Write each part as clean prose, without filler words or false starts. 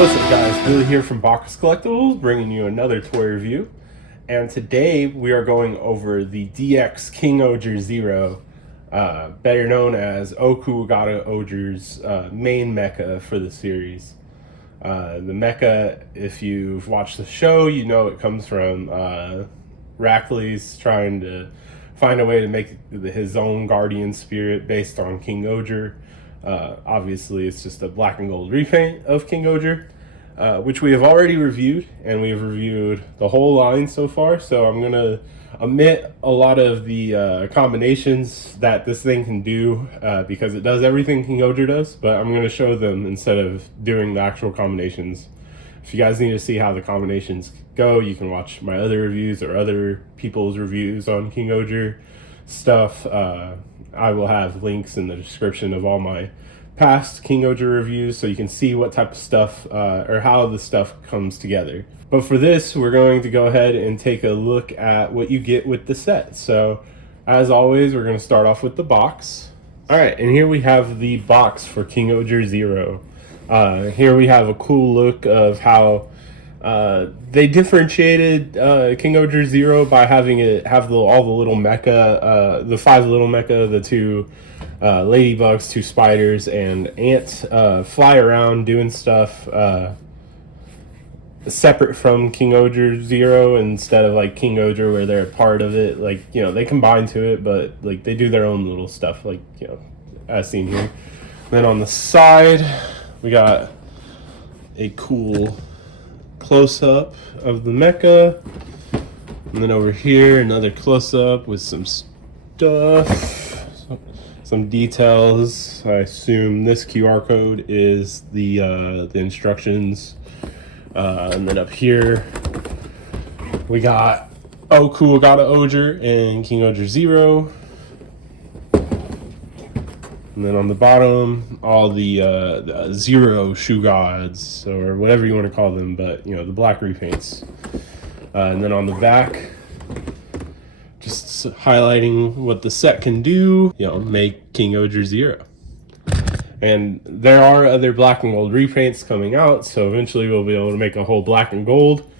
What's up guys, Billy here from Box Collectibles, bringing you another toy review. And today we are going over the DX KingOhger Zero, better known as Ohsama Ohger's main mecha for the series. The mecha, if you've watched the show, you know it comes from Rackley's trying to find a way to make his own guardian spirit based on KingOhger. Obviously, it's just a black and gold repaint of KingOhger, which we have already reviewed, and we have reviewed the whole line so far. So I'm going to omit a lot of the combinations that this thing can do because it does everything KingOhger does, but I'm going to show them instead of doing the actual combinations. If you guys need to see how the combinations go, you can watch my other reviews or other people's reviews on KingOhger stuff. I will have links in the description of all my past KingOhger reviews so you can see what type of stuff or how the stuff comes together. But for this, we're going to go ahead and take a look at what you get with the set. So as always, we're going to start off with the box. All right, and here we have the box for KingOhger Zero. Here we have a cool look of how they differentiated KingOhger Zero by having it have all the little mecha, the 5 little mecha, the 2 ladybugs, 2 spiders, and ants fly around doing stuff separate from KingOhger Zero instead of like KingOhger where they're a part of it. Like, you know, they combine to it, but like they do their own little stuff, like, you know, as seen here. Then on the side, we got a cool close-up of the mecha, and then over here another close-up with some stuff, some details. I assume this QR code is the instructions, and then up here we got Ohsama Ohger and KingOhger Zero. And then on the bottom, all the Zero shoe gods, or whatever you want to call them, but, you know, the black repaints. And then on the back, just highlighting what the set can do, you know, make KingOhger Zero. And there are other black and gold repaints coming out, so eventually we'll be able to make a whole black and gold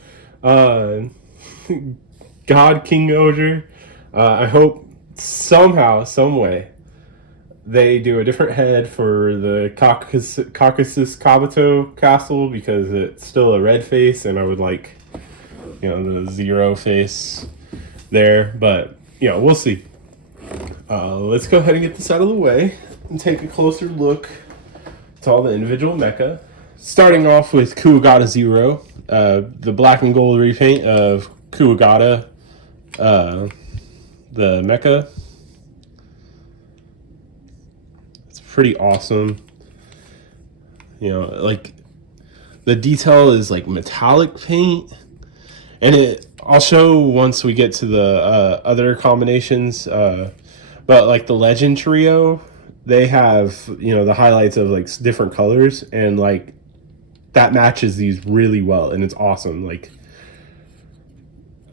God KingOhger. I hope somehow, some way, they do a different head for the Caucasus Kabuto castle because it's still a red face, and I would like, you know, the Zero face there. But, you know, we'll see. Let's go ahead and get this out of the way and take a closer look to all the individual mecha. Starting off with KingOhger Zero, the black and gold repaint of KingOhger, the mecha. Pretty awesome. You know, like the detail is like metallic paint, and I'll show once we get to the other combinations, but like the Legend Trio, they have, you know, the highlights of like different colors, and like that matches these really well, and it's awesome. Like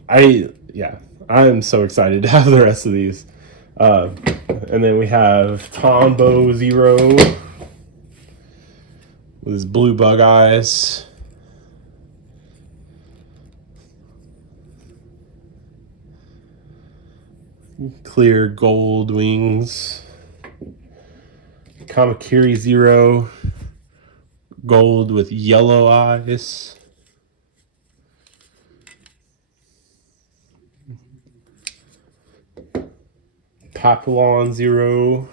I'm so excited to have the rest of these. And then we have Tombo Zero with his blue bug eyes. Clear gold wings. Kamakiri Zero, gold with yellow eyes. Papillon Zero,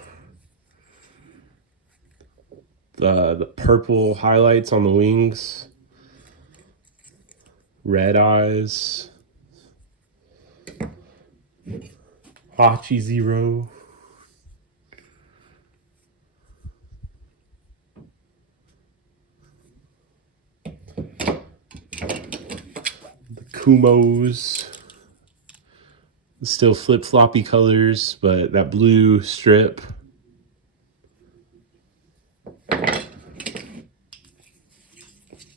the purple highlights on the wings, red eyes. Hachi Zero, the Kumos. Still flip-floppy colors, but that blue strip.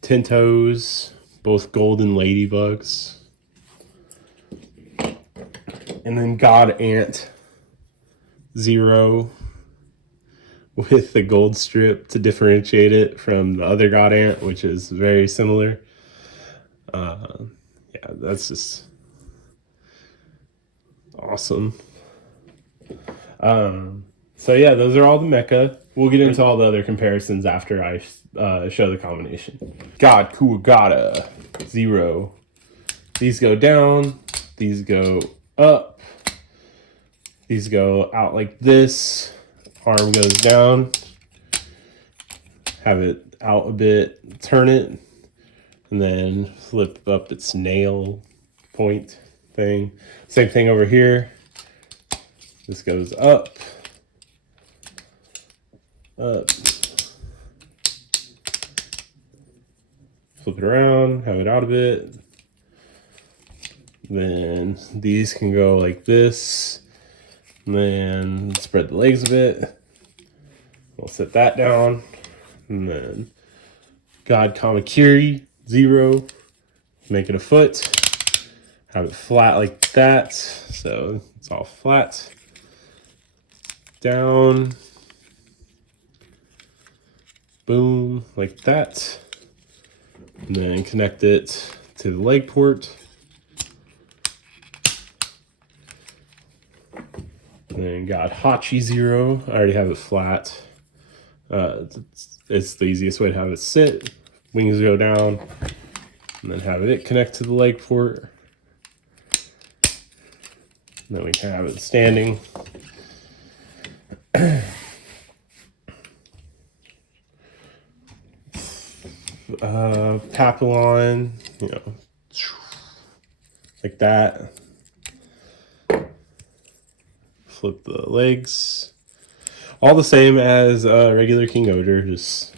Tintos, both golden ladybugs. And then God Ant Zero with the gold strip to differentiate it from the other God Ant, which is very similar. Yeah, that's just awesome. So yeah, those are all the mecha. We'll get into all the other comparisons after I show the combination. God KingOhger Zero. These go down. These go up. These go out like this. Arm goes down. Have it out a bit. Turn it. And then flip up its nail point thing. Same thing over here. This goes up. Up. Flip it around. Have it out a bit. Then these can go like this. And then spread the legs a bit. We'll set that down. And then God KingOhger Zero. Make it a foot. Have it flat like that. So it's all flat. Down. Boom, like that. And then connect it to the leg port. And then got Hachi Zero. I already have it flat. It's the easiest way to have it sit. Wings go down. And then have it connect to the leg port. And then we can have it standing. Papillon, you know, like that. Flip the legs. All the same as regular KingOhger, just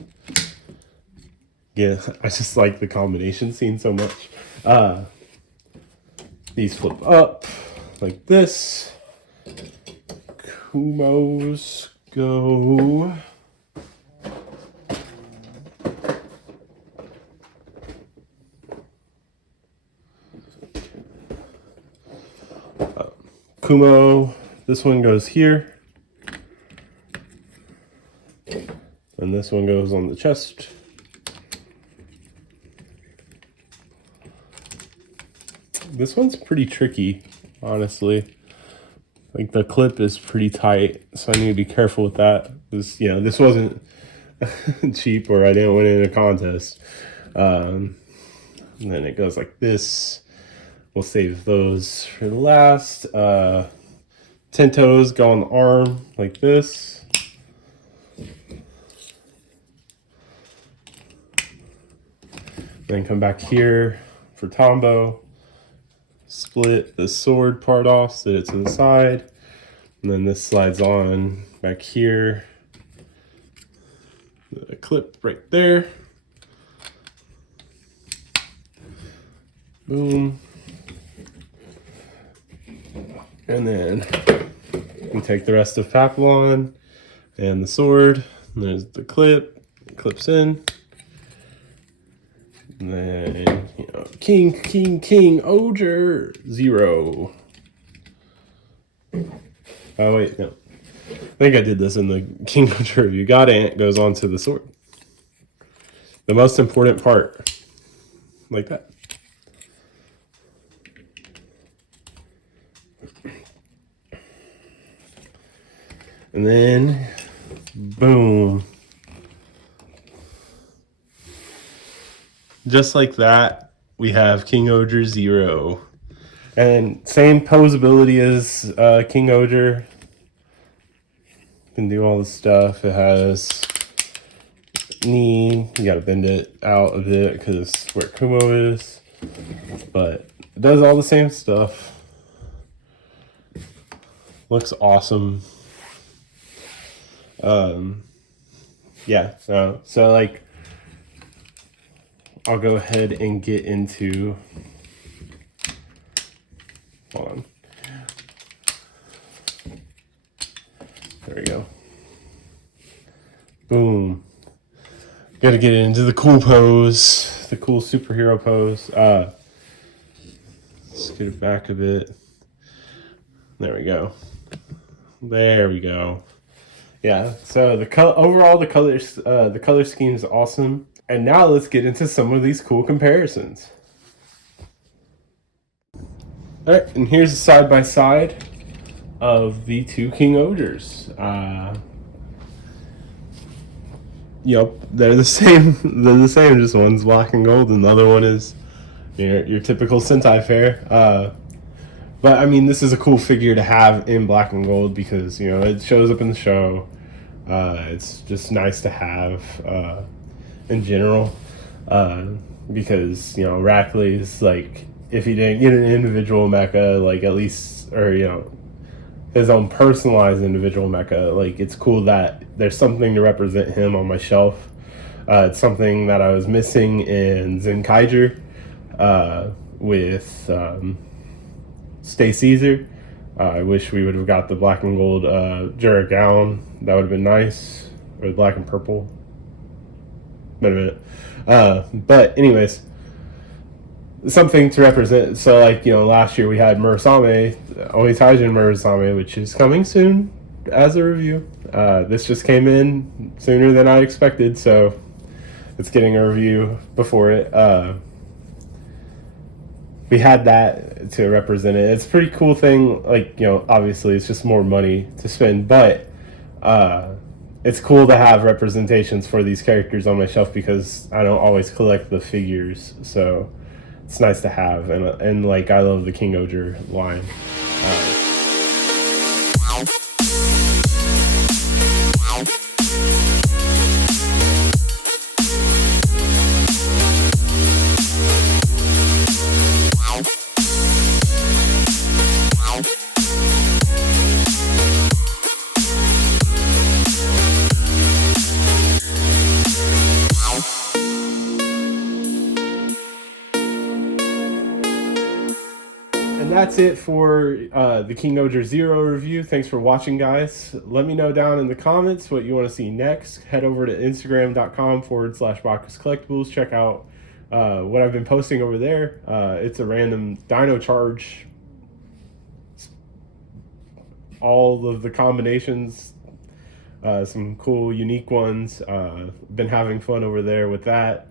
yeah, I just like the combination scene so much. These flip up like this. Kumos go Kumo, this one goes here, and this one goes on the chest. This one's pretty tricky, honestly. Like the clip is pretty tight, so I need to be careful with that. This wasn't cheap, or I didn't win it in a contest. And then it goes like this. We'll save those for the last. Tentos go on the arm like this. Then come back here for Tombo. Split the sword part off, set it to the side. And then this slides on back here. The clip right there. Boom. And then we take the rest of Papillon and the sword. And there's the clip. Clips in. And then, KingOhger Zero. Oh, wait, no. I think I did this in the KingOhger review. God Ant goes onto the sword. The most important part. Like that. And then, boom. Just like that, we have KingOhger Zero. And same posability as KingOhger. Can do all this stuff. It has knee. You gotta bend it out a bit because where Kumo is. But it does all the same stuff. Looks awesome. Yeah, so like I'll go ahead and get into, hold on. There we go. Boom. Gotta get into the cool pose, the cool superhero pose. Let's get it back a bit. There we go. There we go. Yeah. So overall the color scheme is awesome. And now let's get into some of these cool comparisons. All right, and here's a side by side of the two KingOhgers. Yep, they're the same. They're the same. Just one's black and gold, and the other one is your typical Sentai fare. But I mean, this is a cool figure to have in black and gold because it shows up in the show. It's just nice to have in general because Rackley's like, if he didn't get an individual mecha, like at least, or his own personalized individual mecha, like it's cool that there's something to represent him on my shelf. It's something that I was missing in Zenkaiger with Stay Caesar. I wish we would have got the black and gold Jura Gown. That would have been nice. Or the black and purple. Wait a minute. But anyways, something to represent. So like, last year we had Murasame, Ohsama Murasame, which is coming soon as a review. This just came in sooner than I expected, so it's getting a review before it. We had that to represent it. It's a pretty cool thing. Like, obviously it's just more money to spend, but it's cool to have representations for these characters on my shelf because I don't always collect the figures. So it's nice to have. And like, I love the KingOhger line. And that's it for the KingOhger Zero review. Thanks for watching, guys. Let me know down in the comments what you want to see next. Head over to Instagram.com/Bacchus Collectibles. Check out what I've been posting over there. It's a random Dino Charge. All of the combinations. Some cool, unique ones. Been having fun over there with that.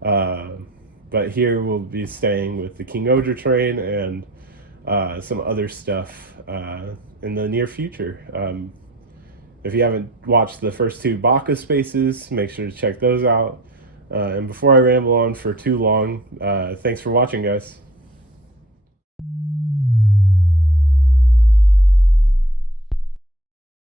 But here we'll be staying with the KingOhger train and some other stuff in the near future. If you haven't watched the first two Bacchus spaces, make sure to check those out. And before I ramble on for too long, thanks for watching, guys.